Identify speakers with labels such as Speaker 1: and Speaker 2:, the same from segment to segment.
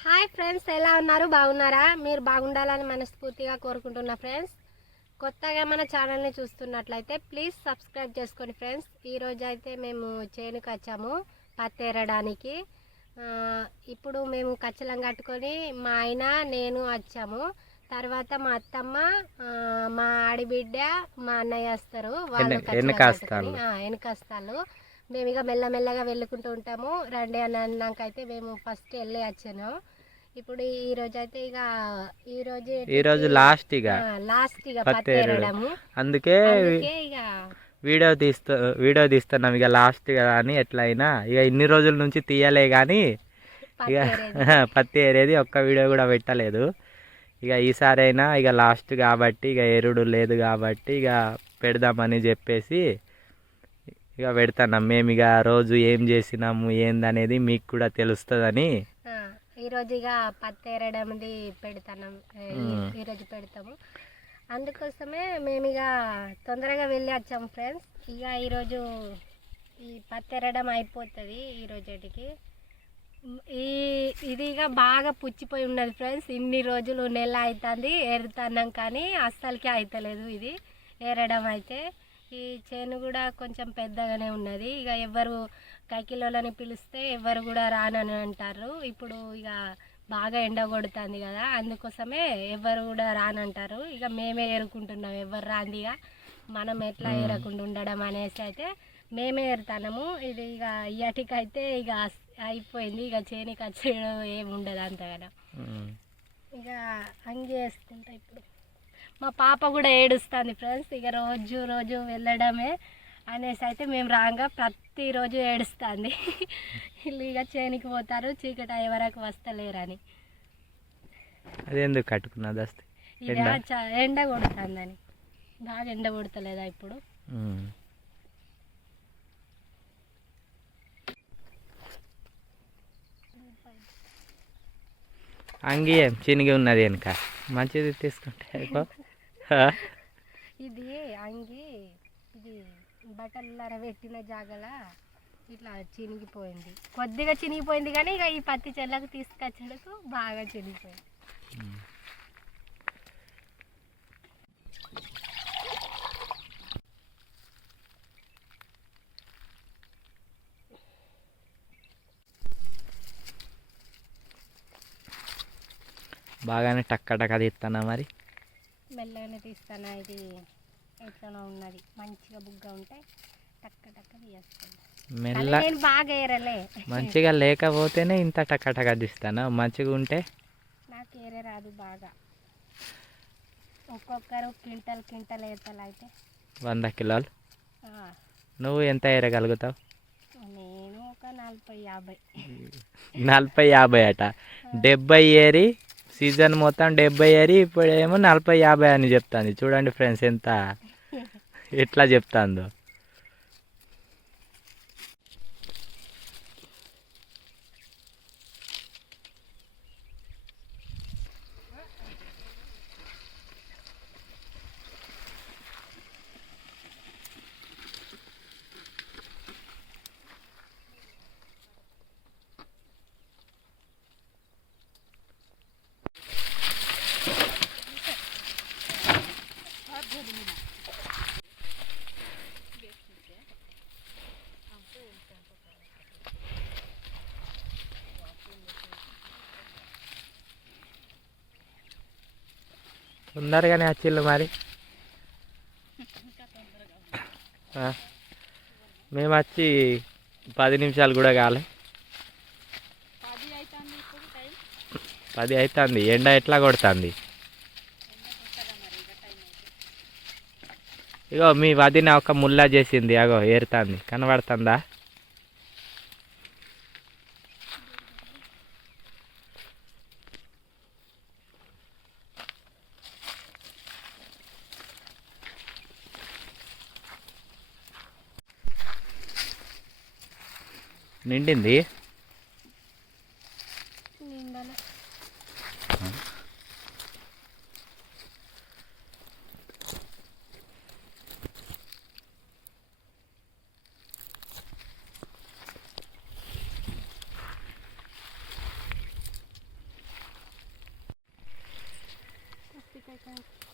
Speaker 1: Hi friends ఎలా ఉన్నారు? బాగున్నారా? మీరు బాగుండాలని మనస్ఫూర్తిగా కోరుకుంటున్నా ఫ్రెండ్స్. కొత్తగా మన ఛానల్ని చూస్తున్నట్లయితే ప్లీజ్ సబ్స్క్రైబ్ చేసుకోండి ఫ్రెండ్స్. ఈరోజు అయితే మేము చేనుకు వచ్చాము పత్తి ఎరడానికి ఆ, ఇప్పుడు మేము కచ్చలం కట్టుకొని మా ఆయన నేను వచ్చాము. తర్వాత మా అత్తమ్మ మా ఆడిబిడ్డ మా అన్నయ్య వస్తారు. వాళ్ళు వెనకస్తాలు మేము ఇక మెల్లమెల్లగా వెళ్ళుకుంటూ ఉంటాము. రండి అని అన్నాక అయితే మేము ఫస్ట్ వెళ్ళి వచ్చాను. ఇప్పుడు ఈ రోజు అయితే ఇక ఈ రోజు
Speaker 2: ఈ రోజు లాస్ట్ ఇక
Speaker 1: లాస్ట్ ఇక
Speaker 2: పత్తి అందుకే
Speaker 1: ఇక
Speaker 2: వీడియో తీస్తూ వీడియో తీస్తున్నాం ఇక లాస్ట్ కదా అని ఎట్లయినా. ఇక ఇన్ని రోజుల నుంచి తీయలే కానీ ఇక. పత్తి ఏరేది ఒక్క వీడియో కూడా పెట్టలేదు. ఇక ఈసారి అయినా ఇక లాస్ట్ కాబట్టి ఇక ఎరుడు లేదు కాబట్టి ఇక పెడదామని చెప్పేసి ఇక పెడతాం మేము ఇక రోజు ఏం చేసినాము ఏందనేది మీకు కూడా తెలుస్తుందని
Speaker 1: ఆ, ఈ రోజు ఇక పత్తి ఏరడంది పెడతాను.
Speaker 2: మ్మ్.
Speaker 1: ఈ రోజు పెడతాము. అందుకోసమే మేము ఇక తొందరగా వెళ్ళి వచ్చాము ఫ్రెండ్స్. ఇక ఈరోజు ఈ పత్తి ఎరడం అయిపోతుంది ఈ రోజుటికి. ఈ ఇది ఇక బాగా పుచ్చిపోయి ఉన్నది ఫ్రెండ్స్. ఇన్ని రోజులు నెల అవుతుంది ఏరుతున్నాం కానీ అస్సలకి అవుతలేదు ఇది. ఏరడం అయితే ఈ చేను కూడా కొంచెం పెద్దగానే ఉన్నది. ఇక ఎవరు కైకిలోలని పిలిస్తే ఎవరు కూడా రానని అంటారు. ఇప్పుడు ఇక బాగా ఎండ కొడుతుంది కదా అందుకోసమే ఎవరు కూడా రానంటారు. ఇక మేమే ఏరుకుంటున్నాం ఎవరు రాంది ఇక. మనం ఎట్లా. ఏరకుండా ఉండడం అనేసి అయితే మేమే ఏరుతాము ఇది ఇక ఇయటికైతే ఇక అయిపోయింది. ఇక చేనికి వచ్చేయడం ఏమి ఉండదు అంతగానో. ఇక అంగి వేసుకుంటా ఇప్పుడు. మా పాప కూడా ఏడుస్తుంది ఫ్రెండ్స్. ఇక రోజు రోజు వెళ్ళడమే అనేసి అయితే మేము రాగా ప్రతిరోజు ఏడుస్తుంది. వీళ్ళు ఇక చేనికి పోతారు చీకటి అయ్యే వరకు వస్తలేరని.
Speaker 2: అదెందుకు కట్టుకున్నా దస్తి?
Speaker 1: ఇది
Speaker 2: ఎండ?
Speaker 1: కొడుతుందని. బాగా ఎండ కొడతలేదా ఇప్పుడు.
Speaker 2: అంగి ఏం? చినిగి ఉన్నది వెనుక. మంచిది తీసుకుంటే?
Speaker 1: ఇది అంగి ఇది బట్టలు పెట్టిన జాగల ఇట్లా చినిగిపోయింది. కొద్దిగా చినిగిపోయింది కానీ ఇక ఈ పత్తి చెల్లకు తీసుకొచ్చేందుకు బాగా చినిగిపోయింది.
Speaker 2: బాగానే టక్క టక్క తీస్తానా మరి?
Speaker 1: మెల్లగానే తీస్తాను ఇది? ఎట్లనో ఉన్నది. మంచిగా బుగ్గ ఉంటే టక్క టక్క
Speaker 2: మెల్ల
Speaker 1: నేను బాగా ఏరలే.
Speaker 2: మంచిగా లేకపోతేనే ఇంత టక్క టక్క తీస్తాను. మంచిగా ఉంటే?
Speaker 1: నాకు ఏరే రాదు బాగా. ఒక్కొక్కరు క్వింటల్ క్వింటల్ ఏతలు అయితే.
Speaker 2: వంద కిలోలు? నువ్వు ఎంత ఏరగలుగుతావు?
Speaker 1: నేను ఒక నలభై యాభై.
Speaker 2: నలభై యాభై అట. డెబ్బై ఏరి సీజన్ మొత్తం డెబ్బై ఏరి ఇప్పుడేమో నలభై యాభై అని చెప్తాంది. చూడండి ఫ్రెండ్స్ ఎంత ఎట్లా చెప్తాందో. తొందరగానే వచ్చిళ్ళు మరి మేము వచ్చి పది నిమిషాలు కూడా కాలే పది అవుతుంది ఎండ ఎట్లా కొడుతుంది ఇగో మీ వదిన ఒక ముల్లా చేసింది అగో ఏరుతుంది కనబడుతుందా నిండింది
Speaker 1: Thank you.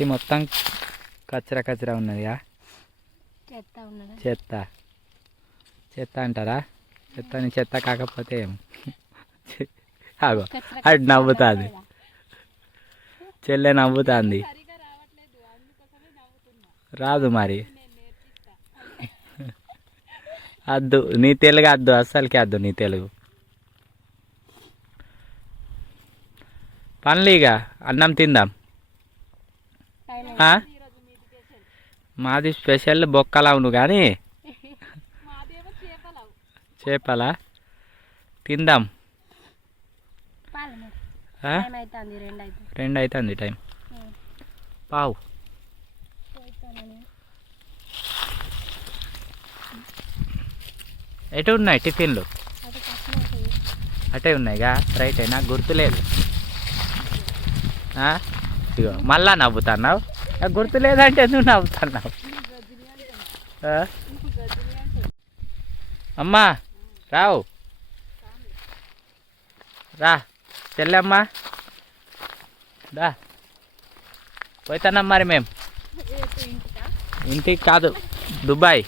Speaker 2: పత్తి మొత్తం కచ్చరా కచ్చరా ఉన్నదిగా చెత్త చెత్త. అంటారా? చెత్తని చెత్త కాకపోతే ఏం? ఆగో అటు నవ్వుతుంది. చెల్లె నవ్వుతుంది. రాదు మరి. అద్దు నీ తెలుగు అద్దు అస్సలకి అద్దు నీ తెలుగు. పనులీగా అన్నం తిందాం? మాది స్పెషల్ బొక్కలవును కానీ. చేపలా? తిందాం.
Speaker 1: రెండు అవుతుంది
Speaker 2: టైం. పావు. ఎటు ఉన్నాయి టిఫిన్లు? అటే ఉన్నాయిగా రైట్ నాకు గుర్తులేదు. ఇగో మళ్ళా నవ్వుతున్నావు? నాకు గుర్తులేదంటే నువ్వు నవ్వుతున్నావు. అమ్మా రావు. రా చెల్లెమ్మా. దా. పోతున్నాం మరి మేము ఇంటికి కాదు దుబాయ్.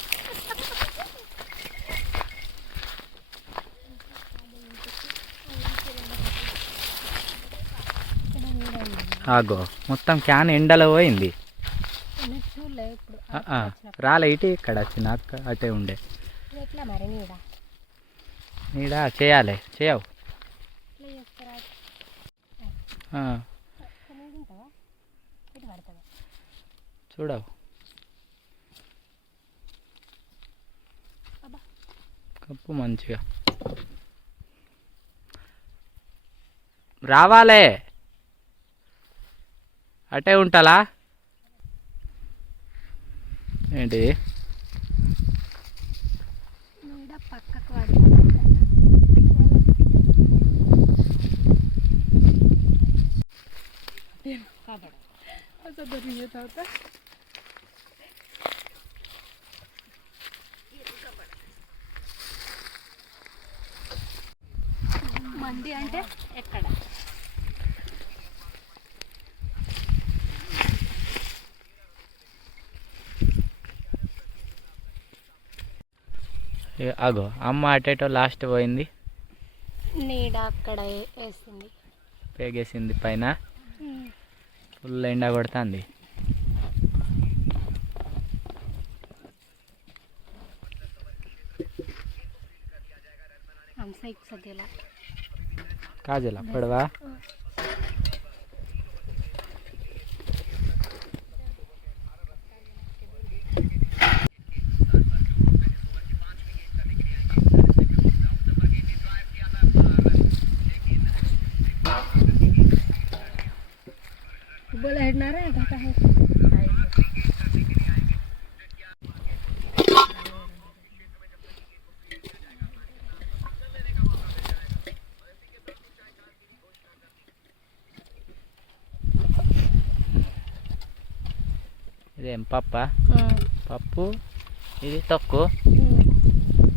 Speaker 2: ఆగో మొత్తం క్యాన్ ఎండలో పోయింది
Speaker 1: నీకు చూడలే ఇప్పుడు
Speaker 2: ఆ, ఆ. రాలే ఇటు ఇక్కడ వచ్చిన అటే ఉండే.
Speaker 1: నీడ?
Speaker 2: చేయాలి చేయవు. చూడవు. కప్పు మంచిగా. రావాలే. అటే ఉంటాలా? ఏంటి?
Speaker 1: పక్కకు మంది అంటే ఎక్కడ?
Speaker 2: అగో అమ్మ అటేటో లాస్ట్ పోయింది.
Speaker 1: నీడ అక్కడ వేసింది.
Speaker 2: పేగేసింది పైన. ఫుల్ ఎండ కొడుతుంది. కాజల పడవా ఇదేం పప్ప? పప్పు ఇది తొక్కు.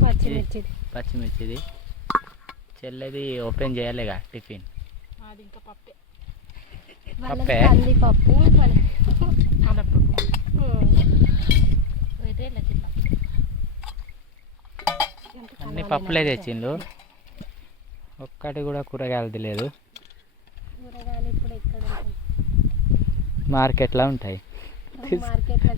Speaker 1: పచ్చిమిర్చి
Speaker 2: పచ్చిమిర్చిది. చెల్లెది ఓపెన్ చేయాలిగా టిఫిన్.
Speaker 1: పప్పే.
Speaker 2: అన్ని పప్పులే తెచ్చిండు. ఒక్కటి కూడా కూరగాయలది లేదు
Speaker 1: కూరగాయలు ఉంటాయి?
Speaker 2: మార్కెట్లో ఉంటాయి.
Speaker 1: मार्केटला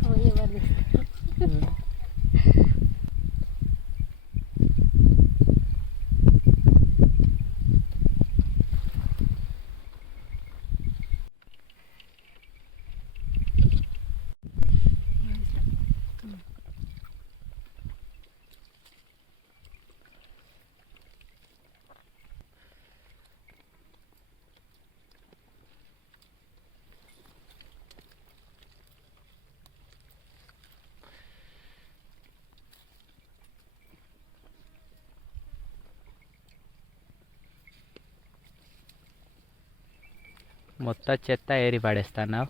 Speaker 2: మొత్తం చెత్త ఏరి పడేస్తున్నావు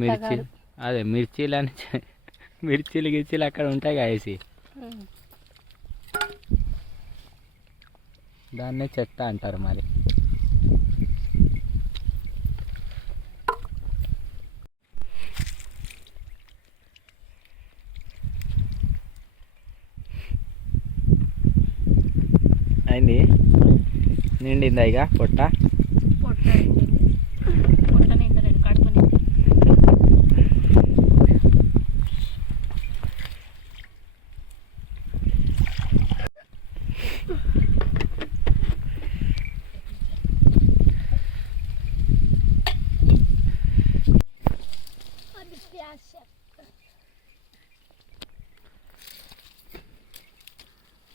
Speaker 2: మిర్చి అదే మిర్చీలు అని మిర్చీలు గిర్చీలు అక్కడ ఉంటాయి
Speaker 1: ఉమ్.
Speaker 2: దాన్నే చెత్త అంటారు మరి. అయింది. నిండిందా ఇక పొట్ట?
Speaker 1: పొట్ట నిండింది. పొట్ట నిండలేదు కడుపు నిండి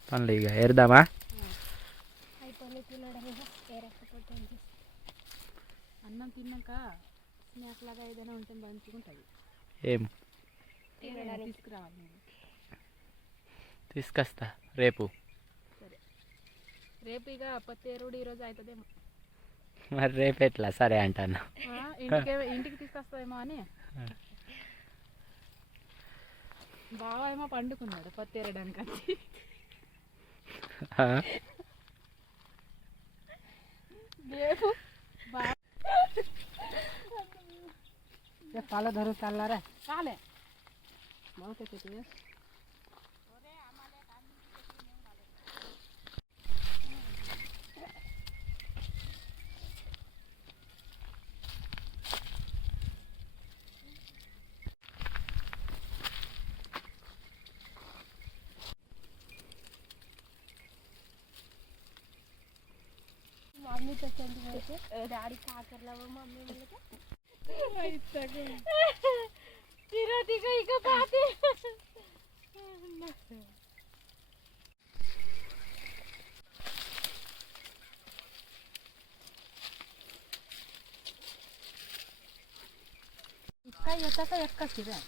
Speaker 2: పనులు ఇక ఏరుదామా
Speaker 1: అయిపోయింది తినడం ఇక ఏరకపోతే ఏం చేస్తాం?
Speaker 3: తిన్నాక స్నాక్ లాగా ఏదైనా ఉంటే మంచిగుంటుంది
Speaker 2: ఏం?
Speaker 3: తీసుకురావాలి.
Speaker 2: తీసుకొస్తా రేపు.
Speaker 3: రేపు ఇక పత్తేరుడు ఈరోజు అవుతుందేమో
Speaker 2: మరి రేపు ఎట్లా? సరే అంటాను.
Speaker 3: ఇంటికి ఇంటికి తీసుకొస్తామేమో అని. బాగా ఏమో పండుకున్నాడు పత్తేరడానికి వచ్చి. రేపు
Speaker 1: ते पालं
Speaker 3: धरून चालणार आहे.
Speaker 1: चालेल. मग त्याच्यात डाळी साखरला मम्मी म्हणलं का? फिरती
Speaker 3: काही का पाहते.
Speaker 2: इतका
Speaker 3: येता
Speaker 1: का एकच फिरा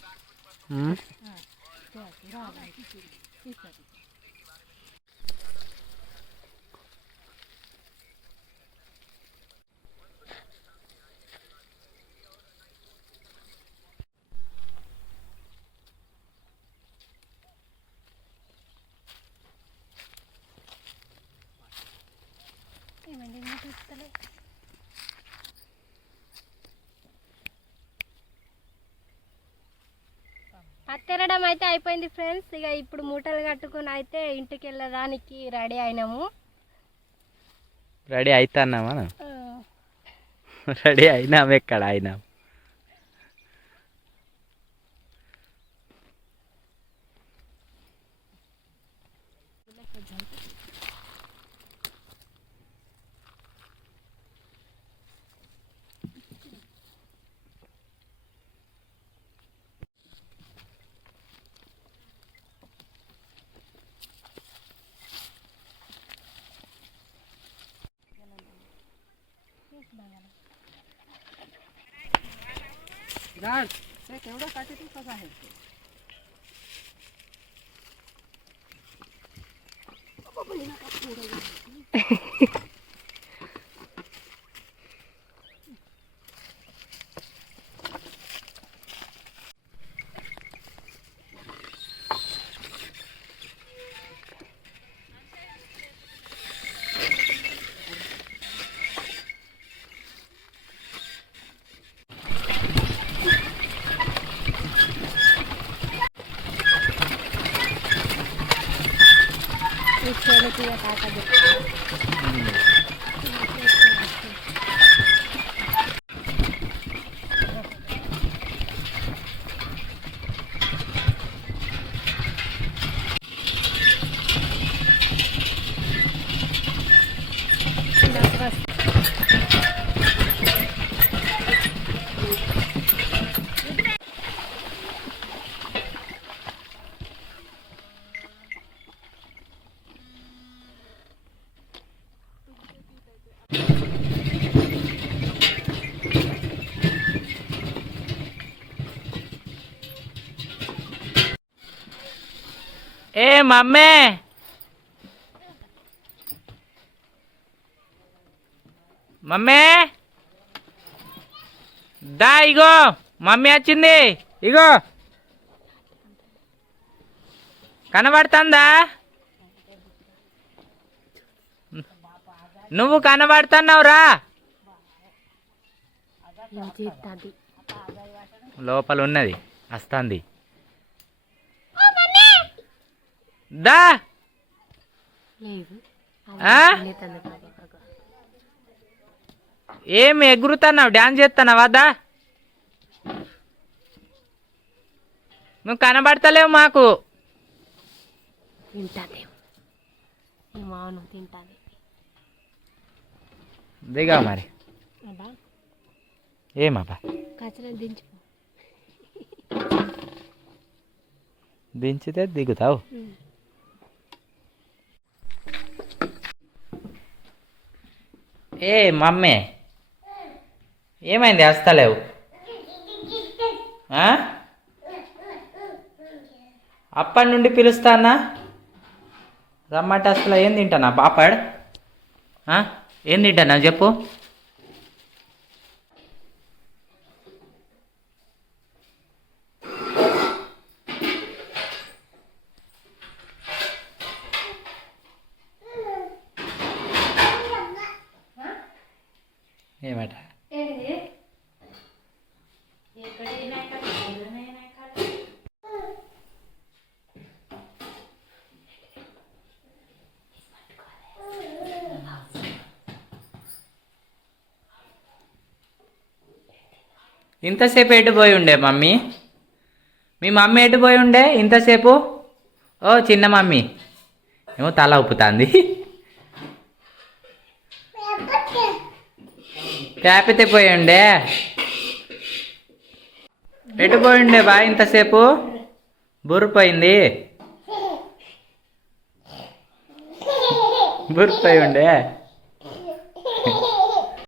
Speaker 1: పత్తెరడం అయితే అయిపోయింది ఫ్రెండ్స్. ఇక ఇప్పుడు మూటలు కట్టుకుని అయితే ఇంటికి వెళ్ళడానికి రెడీ అయినాము.
Speaker 2: రెడీ అవుతున్నామా
Speaker 1: ఆ,
Speaker 2: రెడీ అయినాం ఎక్కడ झाड ते
Speaker 3: केवढं काटे तू कसं आहे
Speaker 1: ते చేనుకి ఇక తాత చెప్తాను.
Speaker 2: ఏ మమ్మే. మమ్మీ. దా ఇగో. మమ్మీ వచ్చింది. ఇగో. కనబడుతుందా? నువ్వు కనబడుతున్నావురా లోపల ఉన్నది వస్తుంది. దా.
Speaker 1: లేదు.
Speaker 2: ఆ? ఏం ఎగురుతున్నావు? డ్యాన్స్ చేస్తున్నావా? దా. నువ్వు కనబడతలేవు మాకు.
Speaker 1: ఏమో
Speaker 2: దిగా మరి. ఏమబ్బా? దించితే దిగుతావు. ఏ మమ్మీ. ఏమైంది వేస్తలేవు అప్పటి నుండి పిలుస్తానా? రమ్మంటే అసలు ఏం తింటానా పాపడ్? ఏం తింటానా చెప్పు. ఇంతసేపు ఎటు పోయి ఉండే మమ్మీ? మీ మమ్మీ ఎటు పోయి ఉండే ఇంతసేపు? ఓ చిన్న మమ్మీ. ఏమో తల ఉప్పుతుంది తేపితే పోయి ఉండే? ఎటు పోయి ఉండే బా ఇంతసేపు? బుర్రిపోయింది బుర్రిపోయి ఉండే?